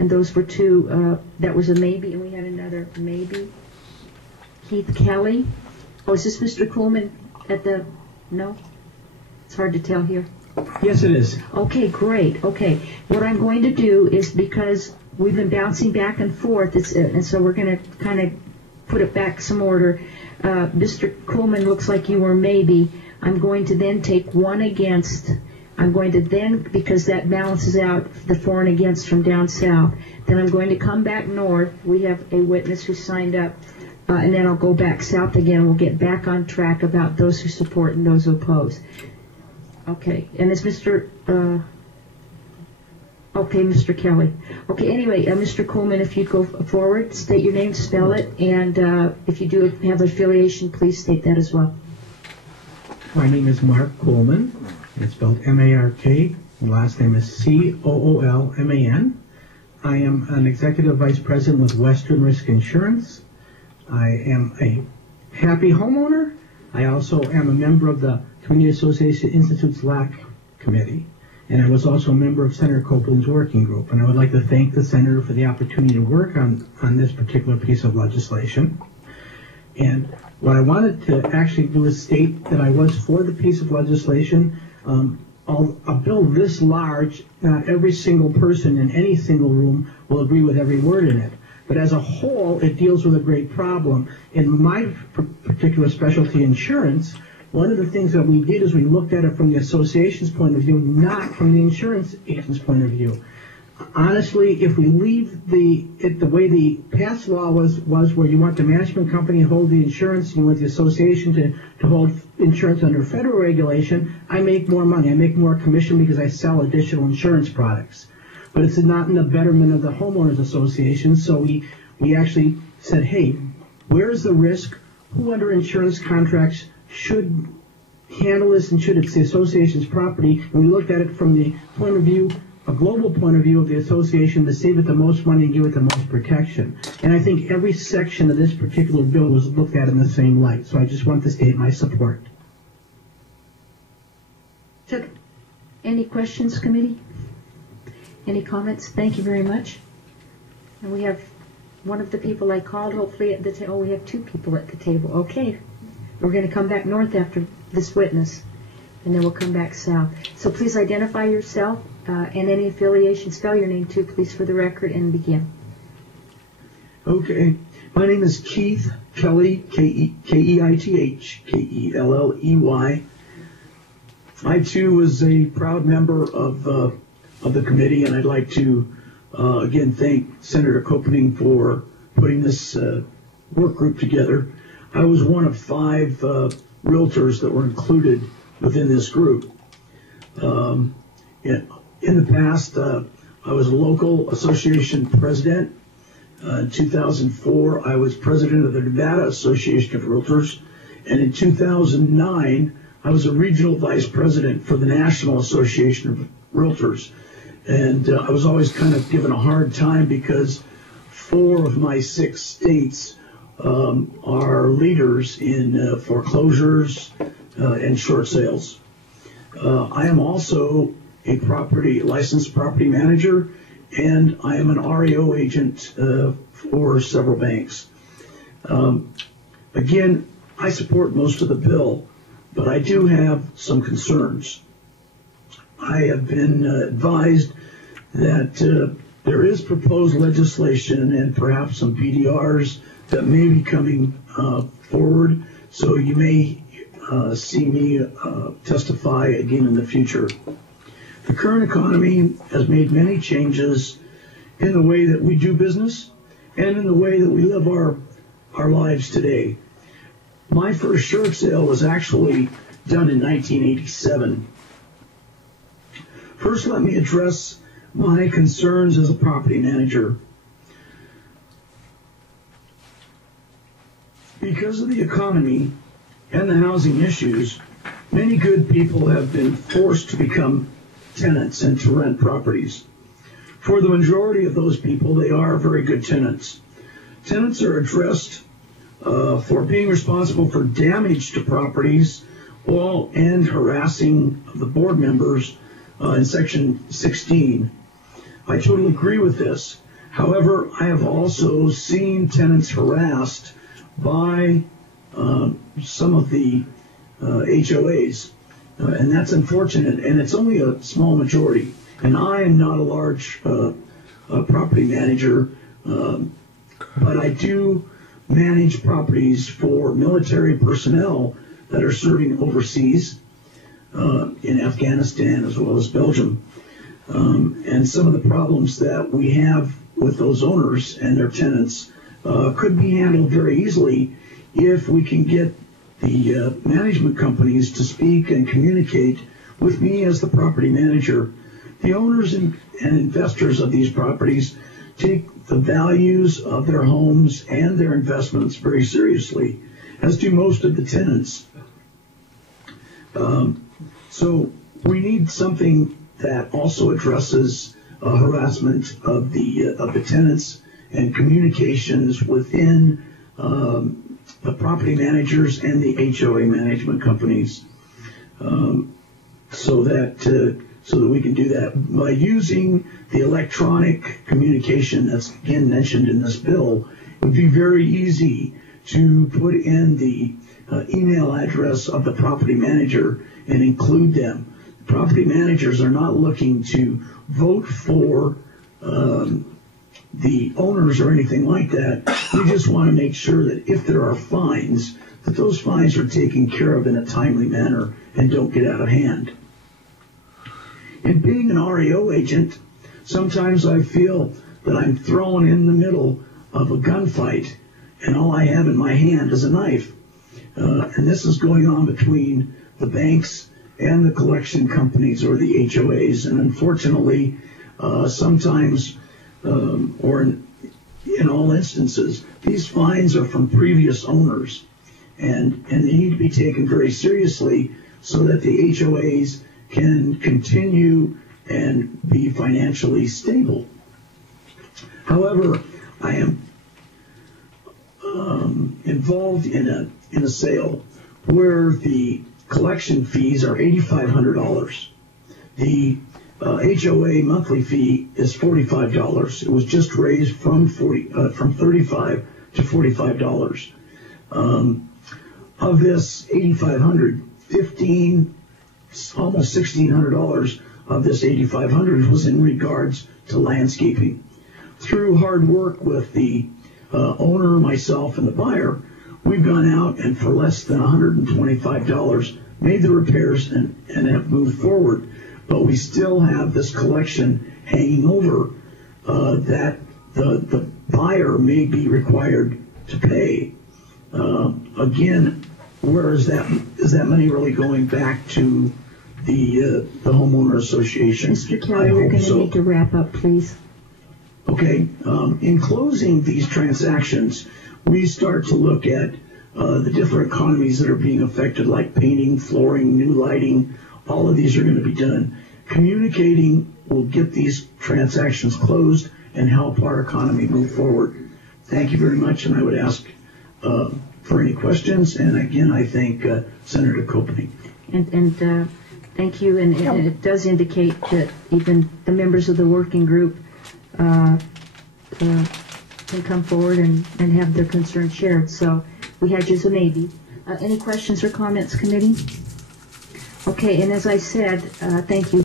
And those were two, that was a maybe, and we had another maybe. Keith Kelly. Oh, is this Mr. Coleman at the, no? It's hard to tell here. Yes, it is. Okay, great. Okay. What I'm going to do is, because we've been bouncing back and forth, and so we're going to kind of put it back some order. Mr. Coleman, looks like you were maybe. I'm going to then take one against. I'm going to then, because that balances out the for and against from down south, then I'm going to come back north. We have a witness who signed up, and then I'll go back south again. We'll get back on track about those who support and those who oppose. Okay, and it's Mr. Okay, Mr. Kelly. Okay, anyway, Mr. Coleman, if you'd go forward, state your name, spell it, and if you do have affiliation, please state that as well. My name is Mark Coleman. It's spelled M-A-R-K. My last name is C-O-O-L-M-A-N. I am an Executive Vice President with Western Risk Insurance. I am a happy homeowner. I also am a member of the Community Association Institute's LAC Committee. And I was also a member of Senator Copeland's working group. And I would like to thank the Senator for the opportunity to work on this particular piece of legislation. And what I wanted to actually do is state that I was for the piece of legislation. A bill this large, not every single person in any single room will agree with every word in it. But as a whole, it deals with a great problem. In my particular specialty, insurance, one of the things that we did is we looked at it from the association's point of view, not from the insurance agent's point of view. Honestly, if we leave the way the past law was where you want the management company to hold the insurance, you want the association to hold insurance under federal regulation, I make more money. I make more commission because I sell additional insurance products. But it's not in the betterment of the homeowners association, so we actually said, hey, where's the risk? Who under insurance contracts should handle this, and should it's the association's property? And we looked at it from the point of view, a global point of view of the association, to save it the most money and give it the most protection. And I think every section of this particular bill was looked at in the same light. So I just want to state my support. Any questions, committee? Any comments? Thank you very much. And we have one of the people I called, hopefully at the table. Oh, we have two people at the table. Okay. We're going to come back north after this witness, and then we'll come back south. So please identify yourself and any affiliation. Spell your name, too, please, for the record, and begin. Okay. My name is Keith Kelly, K-E-I-T-H, K-E-L-L-E-Y. I, too, was a proud member of the committee, and I'd like to, again, thank Senator Copeland for putting this work group together. I was one of 5 realtors that were included within this group. In the past, I was a local association president. In 2004, I was president of the Nevada Association of Realtors. And in 2009, I was a regional vice president for the National Association of Realtors. And I was always kind of given a hard time because 4 of my 6 states are leaders in foreclosures and short sales. I am also a licensed property manager, and I am an REO agent for several banks. Again, I support most of the bill, but I do have some concerns. I have been advised that there is proposed legislation and perhaps some PDRs that may be coming forward, so you may see me testify again in the future. The current economy has made many changes in the way that we do business and in the way that we live our lives today. My first short sale was actually done in 1987. First, let me address my concerns as a property manager. Because of the economy and the housing issues, many good people have been forced to become tenants and to rent properties. For the majority of those people, they are very good tenants. Tenants are addressed for being responsible for damage to properties and harassing of the board members in Section 16. I totally agree with this. However, I have also seen tenants harassed by some of the HOAs, and that's unfortunate, and it's only a small majority. And I am not a large property manager, but I do manage properties for military personnel that are serving overseas in Afghanistan as well as Belgium. And some of the problems that we have with those owners and their tenants could be handled very easily if we can get the management companies to speak and communicate with me as the property manager. The owners and investors of these properties take the values of their homes and their investments very seriously, as do most of the tenants. So we need something that also addresses harassment of the tenants and communications within the property managers and the HOA management companies, so that we can do that by using the electronic communication that's again mentioned in this bill. It would be very easy to put in the email address of the property manager and include them. Property managers are not looking to vote for the owners or anything like that. We just want to make sure that if there are fines, that those fines are taken care of in a timely manner and don't get out of hand. In being an REO agent, sometimes I feel that I'm thrown in the middle of a gunfight and all I have in my hand is a knife. And this is going on between the banks and the collection companies or the HOAs. And unfortunately, sometimes, or in all instances, these fines are from previous owners. And they need to be taken very seriously so that the HOAs can continue and be financially stable. However, I am involved in a sale where the collection fees are $8,500. The HOA monthly fee is $45. It was just raised from $35 to $45. Of this $8,500, almost $1,600 of this $8,500 was in regards to landscaping. Through hard work with the owner, myself, and the buyer, we've gone out and for less than $125 made the repairs and have moved forward. But we still have this collection hanging over that the buyer may be required to pay. Again, where is that money really going back to the homeowner association? Mr. Kelly, we're going to need to wrap up, please. Okay. In closing these transactions, we start to look at the different economies that are being affected, like painting, flooring, new lighting. All of these are going to be done. Communicating will get these transactions closed and help our economy move forward. Thank you very much, and I would ask for any questions. And again, I thank Senator Kopeny. And thank you. And it does indicate that even the members of the working group can come forward and have their concerns shared. So we had you as a maybe. Any questions or comments, committee? Okay, and as I said, thank you.